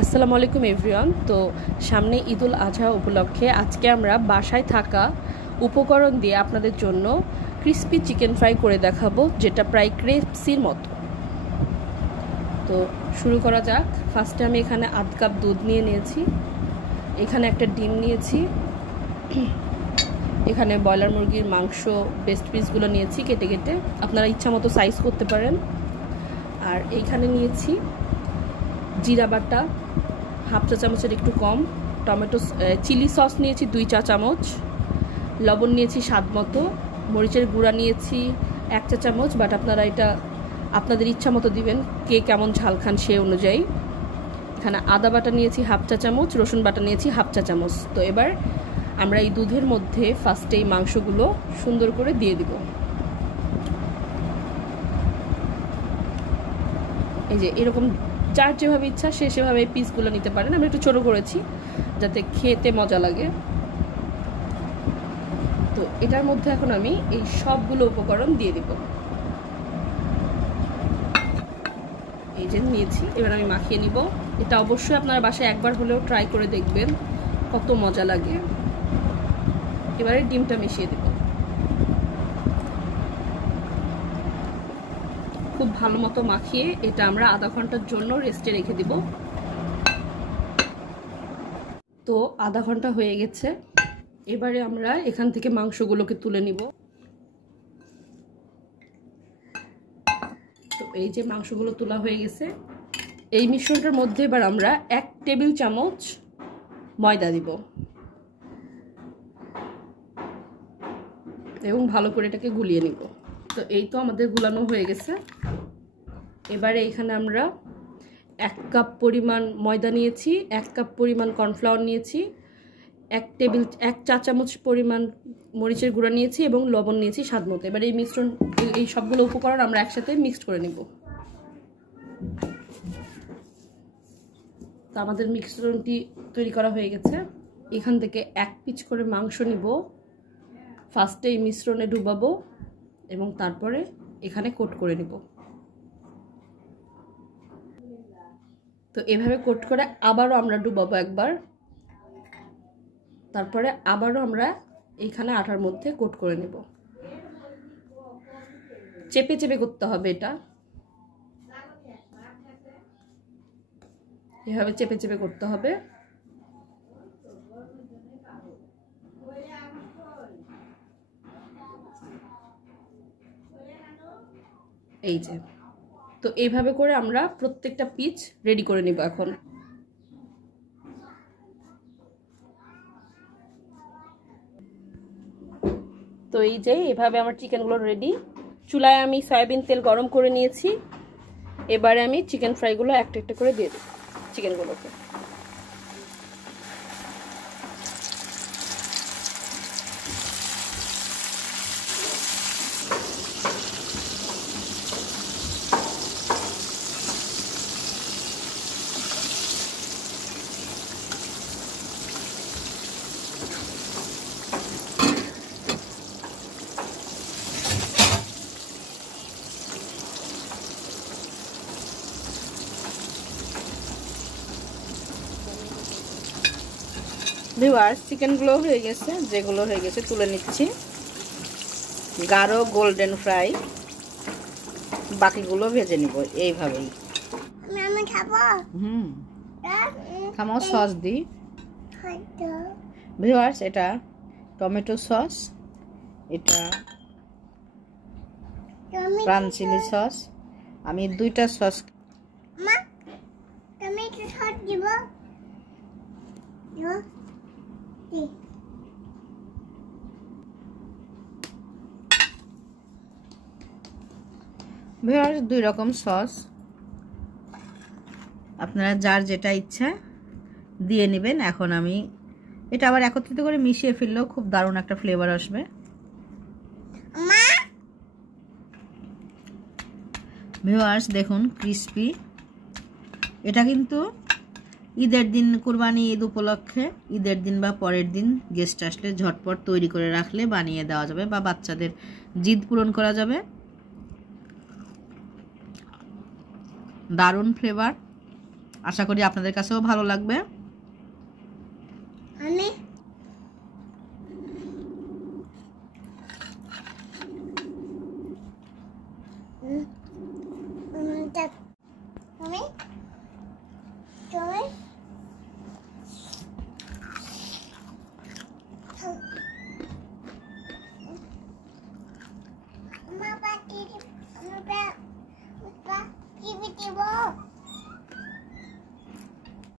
আসসালামু আলাইকুম এভরিওয়ান। তো সামনে ঈদুল আজহা উপলক্ষে আজকে আমরা বাসায় থাকা উপকরণ দিয়ে আপনাদের জন্য ক্রিস্পি চিকেন ফ্রাই করে দেখাবো, যেটা প্রায় ক্রিস্পির মতো। তো শুরু করা যাক। ফার্স্টে আমি এখানে আধ কাপ দুধ নিয়েছি, এখানে একটা ডিম নিয়েছি, এখানে ব্রয়লার মুরগির মাংস বেস্ট পিসগুলো নিয়েছি কেটে কেটে, আপনারা ইচ্ছা মতো সাইজ করতে পারেন। আর এইখানে নিয়েছি জিরা বাটা হাফ চা চামচের একটু কম, টমেটো চিলি সস নিয়েছি 2 চা চামচ, লবণ নিয়েছি স্বাদ মতো, মরিচের গুঁড়া নিয়েছি 1 চা চামচ, বাট আপনারা এটা আপনাদের ইচ্ছা মতো দিবেন, কে কেমন ঝাল খান সে অনুযায়ী। এখানে আদা বাটা নিয়েছি হাফ চা চামচ, রসুন বাটা নিয়েছি হাফ চা চামচ। তো এবার আমরা এই দুধের মধ্যে ফার্স্টে এই মাংসগুলো সুন্দর করে দিয়ে দিব। এই যে এরকম যার যেভাবে ইচ্ছা সে সেভাবে পিসগুলো নিতে পারেন। আমি একটু ছোটো করেছি যাতে খেতে মজা লাগে। তো এটার মধ্যে এখন আমি এই সবগুলো উপকরণ দিয়ে দিব। এই যে নিয়েছি, এবার আমি মাখিয়ে নিব। এটা অবশ্যই আপনারা বাসায় একবার হলেও ট্রাই করে দেখবেন, কত মজা লাগে। এবারে ডিমটা মিশিয়ে দেব, খুব ভালো মতো মাখিয়ে এটা আমরা আধা ঘন্টার জন্য রেস্টে রেখে দিব। তো আধা ঘন্টা হয়ে গেছে, এবারে আমরা এখান থেকে মাংসগুলোকে তুলে নিব। তো এই যে মাংসগুলো তোলা হয়ে গেছে, এই মিশ্রণটার মধ্যে এবার আমরা 1 টেবিল চামচ ময়দা দিব এবং ভালো করে এটাকে গুলিয়ে নিব। তো এই তো আমাদের গুলানো হয়ে গেছে। এবারে এখানে আমরা 1 কাপ পরিমাণ ময়দা নিয়েছি, 1 কাপ পরিমাণ কর্নফ্লাওয়ার নিয়েছি, 1 চা চামচ পরিমাণ মরিচের গুঁড়া নিয়েছি এবং লবণ নিয়েছি স্বাদ মতো। এবার এই মিশ্রণ, এই সবগুলো উপকরণ আমরা একসাথে মিক্সড করে নেব। তো আমাদের মিশ্রণটি তৈরি করা হয়ে গেছে। এখান থেকে 1 পিচ করে মাংস নিব, ফার্স্টে এই মিশ্রণে ডুবাবো এবং তারপরে এখানে কোট করে নেব। তো এভাবে কোট করে আবারও আমরা ডুবাবো একবার, তারপরে আবারও আমরা এইখানে আটার মধ্যে কোট করে নেব। চেপে চেপে করতে হবে, এটা এভাবে চেপে চেপে করতে হবে। এই যে, তো এইভাবে করে আমরা প্রত্যেকটা পিচ রেডি করে নিব এখন। তো এই যে এভাবে আমার চিকেনগুলো রেডি। চুলায় আমি সয়াবিন তেল গরম করে নিয়েছি, এবারে আমি চিকেন ফ্রাইগুলো একটা একটা করে দিয়ে দেব চিকেনগুলোকে। ভিউয়ার্স, চিকেনগুলো হয়ে গেছে, যেগুলো হয়ে গেছে তুলে নিচ্ছি। গাঢ় গোল্ডেন ফ্রাই, বাকিগুলো ভেজে নিব এইভাবেই। আমি খাবো। খামো সস দিই। ভিউয়ার্স, এটা টমেটো সস, এটা প্রাণ চিলি সস। আমি 2টা সস। মা, টমেটো সস দিব। ভিউয়ার্স, 2 রকম সস, আপনারা যার যেটা ইচ্ছা দিয়ে নেবেন। এখন আমি এটা আবার একত্রিত করে মিশিয়ে ফেললেও খুব দারুণ একটা ফ্লেভার আসবে। ভিউয়ার্স দেখুন, ক্রিস্পি। এটা কিন্তু ঈদের দিন, কুরবানি ঈদ উপলক্ষে ঈদের দিন বা পরের দিন গেস্ট আসলে ঝটপট তৈরি করে রাখলে বানিয়ে দেওয়া যাবে, বা বাচ্চাদের জিদ পূরণ করা যাবে। দারুণ ফ্লেভার। আশা করি আপনাদের কাছেও ভালো লাগবে। আমি তুমি তুমি Mama, Papa, Papa, Papa, give it to